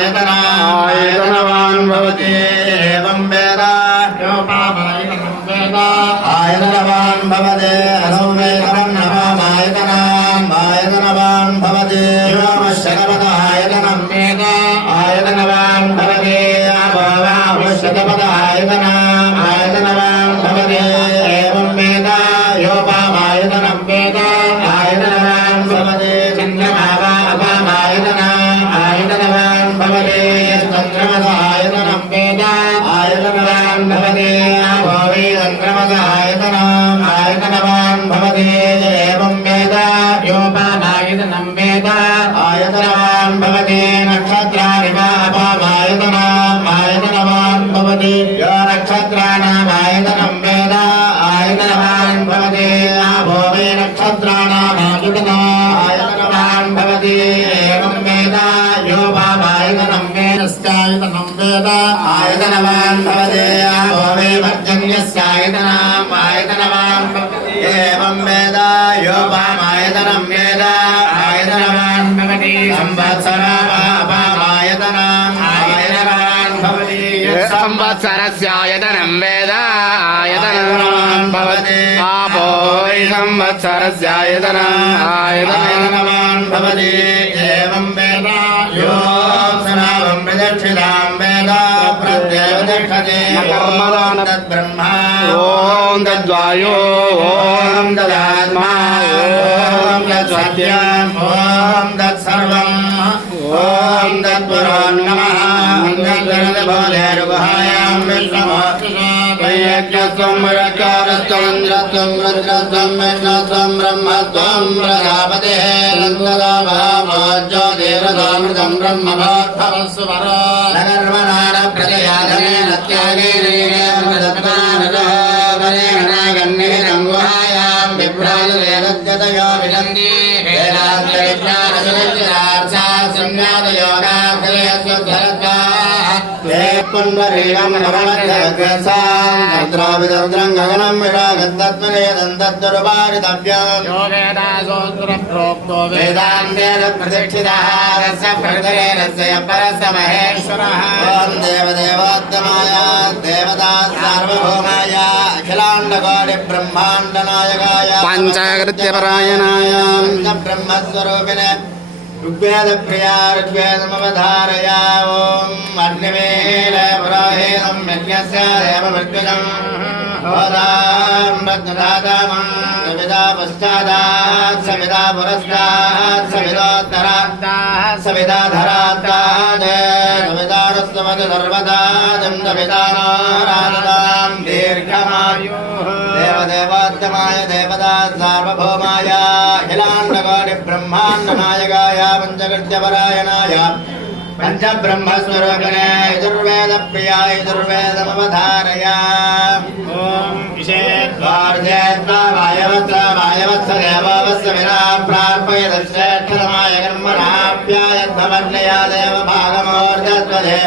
आयतनवान् भवति एवं वेद योपामायतनं वेद आयतनवान् भवति असौ वेदनं नवामायतनायतनवान् भवति योमशतपद आयतनं वेद आयतनवान् भवति अभवशतपद आयतनवान् भवति एवं वेद योपामायतनं वेद आयतनवान् भवति चन्द्रमा आयतनवान् भवति चन्द्रमदायतनं वेद आयतनवान् भवति भवे चन्द्रमदायतनायतनवान् भवति एवं वेद योपामायतनं वेद आयतनवान् भवति नक्षत्राणि वा अपामायतनायतनवान् भवति यो नक्षत्राणामायतनं वेद आयतनवान् भवति भवे नक्षत्राणामायतनायतनवान् भवति एवं वेद योपामायतनं वेदस्यायतनं वेद आयतनवान् भवति भवे पर्जन्यस्यायतनायतनवान् भवति एवं वेद योपामायतनं वेद आयतनवान् भवति संवत्सरायतनायतनायतनवान् भवति संवत्सरस्यायतनं वेद आयतनवान् भवति आपो संवत्सरस्यायतनायतनवान् भवति एवं वेद यो सनावं प्रदक्षिणां वेद प्रत्येव दक्षते तद्ब्रह्मा ॐ तद्वायो ॐ तदात्मा ॐ तत्सत्यम् ॐ तत्सर्वम् ॐ तत्पुरो नमः तद्गणभोलेरुगुहायां विष्णुमोक्षयज्ञस्त्वं वरकारश्चन्द्रस्त्वं रुद्रस्त्वं विष्णुस्त्वं ब्रह्मस्त्वं प्रजापतिः नन्ददाभामोज्योतिरथामृतं ब्रह्मभोद्भवस्वरो नगर्वनान प्रजयाधनेन त्यागेन गुहायां विभ्राजलेनद्यतयो विनन्ति वेदान्तविज्ञानसुनिश्चितार्था पुण्डरीकं भगवद्गसां तत्राविदर्द्रं गगनं विरागत्तत्मनेदं तद्दुर्वारितव्यं यो वेदासोऽप्रोक्तो वेदान्तेन प्रतिष्ठितः रस्य प्रकरणस्य परस्य महेश्वरः ॐ देवदेवोत्तमाय देवता सार्वभौमाय अखिलाण्डकोटिब्रह्माण्डनायकाय पञ्चकृत्यपरायणाय ब्रह्मस्वरूपिणे ऋग्वेदप्रिया ऋग्वेदमवधारया ॐ अग्निवेद पुरोहितं यज्ञस्य देवमृत्युजं होदां रत्नदातामं सविता पश्चादात् सविता पुरस्तात् सवितोत्तरात् सविता धरात् सवितारस्तमति सर्वदां सवितानाराधतां दीर्घमायुः देवदेवोत्तमाय देवता सार्वभौमाय अखिलाण्डकोटिब्रह्माण्डनायकाय पञ्चकृत्यपरायणाय पञ्चब्रह्मस्वरूपिणे यजुर्वेदप्रियाय यजुर्वेदमवधारय ॐ विशेषवार्धेत्वायवत्स विरां प्रार्पयदश्रेष्ठतमाय कर्मणाप्यायद्भवन्नया देवभागमोर्धत्वदे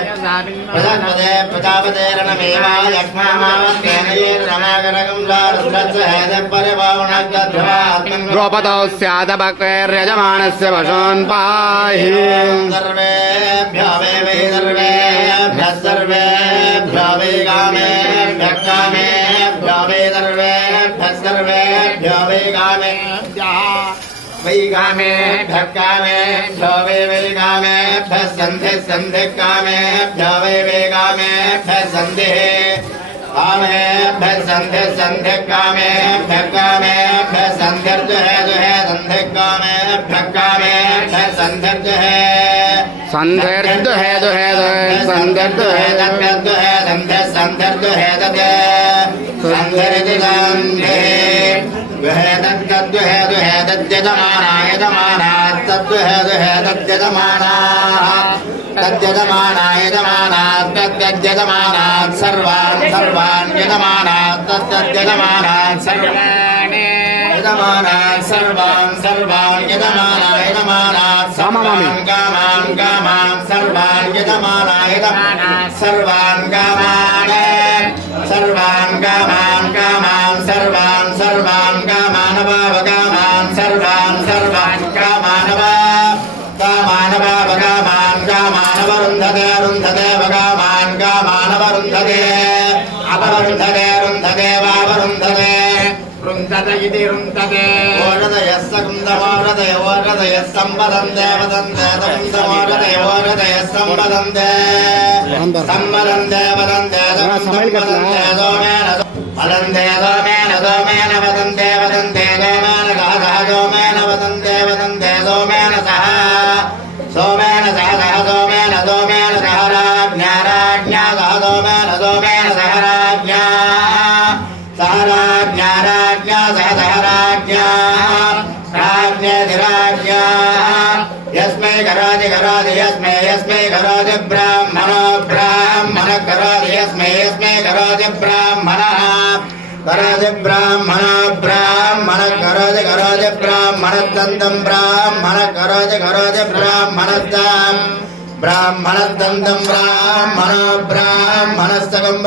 प्रजापदे प्रजापतेरणमेवाय क्ष्मामावत्तेन येन रमागरकं लारुद्रत्सहेदे परिपावनग्रध्वात्मन् द्रौपदौ स्यादपक्वैर्यजमानस्य वशोन् पाहि सर्वेभ्यो वै सर्वेभ्यः सर्वेभ्यो वै कामेभ्यः कामेभ्यो वै सर्वेभ्यः वै कामेभ्यः वै कामेभ्यः कामेभ्यो वै कामेभ्यः सन्धिः कामेभ्यो वै कामेभ्यः सन्धिः कामेभ्यः सन्धिः कामेभ्यः सन्धिर्जुहे सन्धिः कामेभ्यः सन्धिर्जुहे सन्धिर्दुहे दुहे दुहे सन्धिर्दुहे तद्दुहे सन्धिर्दुहे तद् सन्धिरिति सन्धे दुहे तद्दुहे दुहे तद्यजमानाय यजमानात् तद्दुहे दुहे तद्यजमानात् तद्यजमानाय यजमानात् तद्यजमानात् सर्वान् यजमानात् तद्यजमानात् सर्वाणि यजमानात् सर्वान् यजमानाय यजमानात् सर्वान् कामान् सर्वान् यजमानाय यजमानात् सर्वान् कामान् सर्वान् कामान् सर्वान् कामान् भावकामान् सर्वान् कामान् भावकामान् अपरुन्धते रुन्धते भगामान् कामानवरुन्धते अपरुन्धते रुन्धते वावरुन्धते रुन्धते इति रुन्धते ओरदयः सकुन्दमोरदय ओरदयः सम्पदन्ते वदन्ते तकुन्दमोरदय ओरदयः सम्पदन्ते सम्पदन्ते वदन्ते सम्पदन्ते दोमेन वदन्ते दोमेन दोमेन वदन्ते वदन्ते दोमेन सह दोमेन वदन्ते वदन्ते दोमेन सह सोमेन सह सोमेन दोमेन सह राज्ञा राज्ञा सह दोमेन दोमेन सह राज्ञा सह राज्ञा राज्ञा सह राज्ञा राज्ञेधिराज्ञा यस्मै करोति करोति यस्मै यस्मै करोति ब्राह्मणो ब्राह्मण करोति यस्मै यस्मै करोति ब्राह्मणः करोति ब्राह्मणो ब्राह्मण करोति करोति ब्राह्मणदन्तं ब्राह्मण करोति करोति ब्राह्मणदं ब्राह्मणदन्तं ब्राह्मणो ब्राह्मणस्तकं